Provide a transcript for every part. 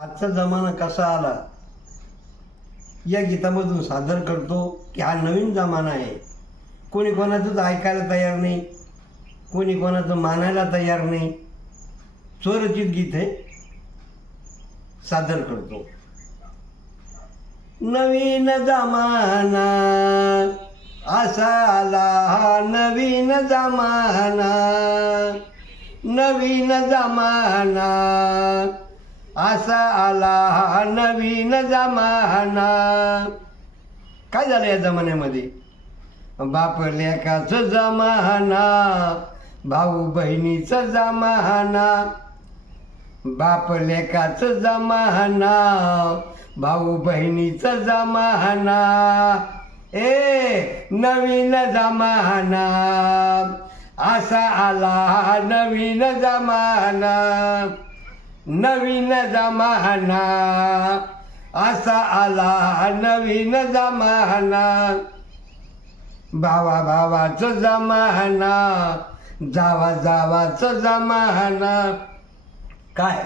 आजचा जमाना कसा आला? या गीतामधून सादर करतो की हा नवीन जमाना आहे. कोणी कोणाचंच ऐकायला तयार नाही. कोणी कोणाचं मानायला तयार नाही. स्वरचित गीत हे सादर करतो. नवीन जमाना असा आला हा नवीन जमाना. नवीन जमाना. असा आला हा नवीन जमाना. काय झालं या जमान्यामध्ये? बाप लेकाचं जमाना भाऊ बहिणीचं जमाना. बाप लेकाचं जमाना भाऊ बहिणीचं जमाना. ए नवीन जमाना. असा आला नवीन जमाना. नवीन जमाना असा आला नवीन जमाना. भावा भावाचं जमाना जावा जावाचं जमाना. काय?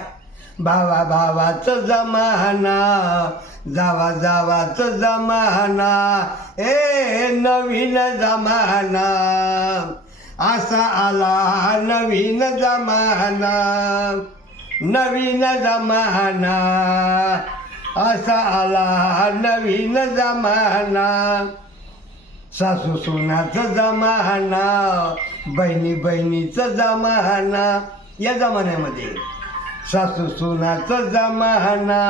भावा भावाचं जमाना जावा जावाचं जमाना. ए नवीन जमाना असा आला नवीन जमाना. नवीन जमाना असा आला नवीन जमाना. सासू सुनाचं जमाना बहिणी बहिणीचं जमाना या जमान्यामध्ये. सासू सुनाचं जमाना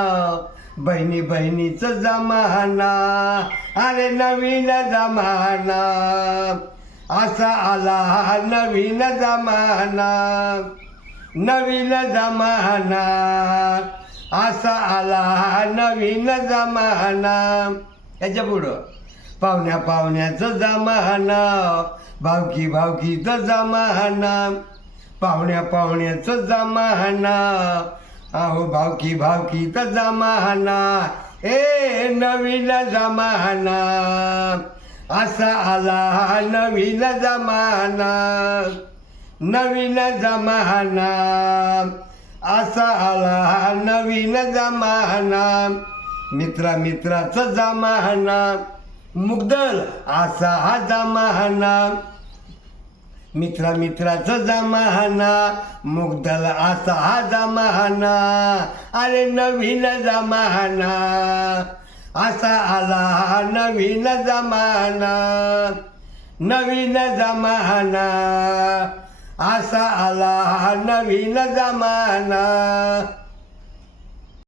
बहिणी बहिणीचं जमाना अरे नवीन जमाना. असा आला नवीन जमाना. नवीन जमाना. असा आला नवीन जमाना. याच्या पुढं. पाहुण्या पाहुण्याचं जमाना. भावकी भावकीचं जमाना. पाहुण्या पाहुण्याचं जमाना. अहो भावकी भावकीचं जमाना. ए नवीन जमाना. असा आला नवीन जमाना. नवीन जमाना. असा आला हा नवीन जमाना. मित्रा मित्राचं जमाना. मुग्दल असा हा जमाना. मित्रा मित्राचं जमाना. मुग्दल असा हा जमाना. अरे नवीन जमाना. असा आला हा नवीन जमाना. नवीन जमाना. असा आला नवीन जमाना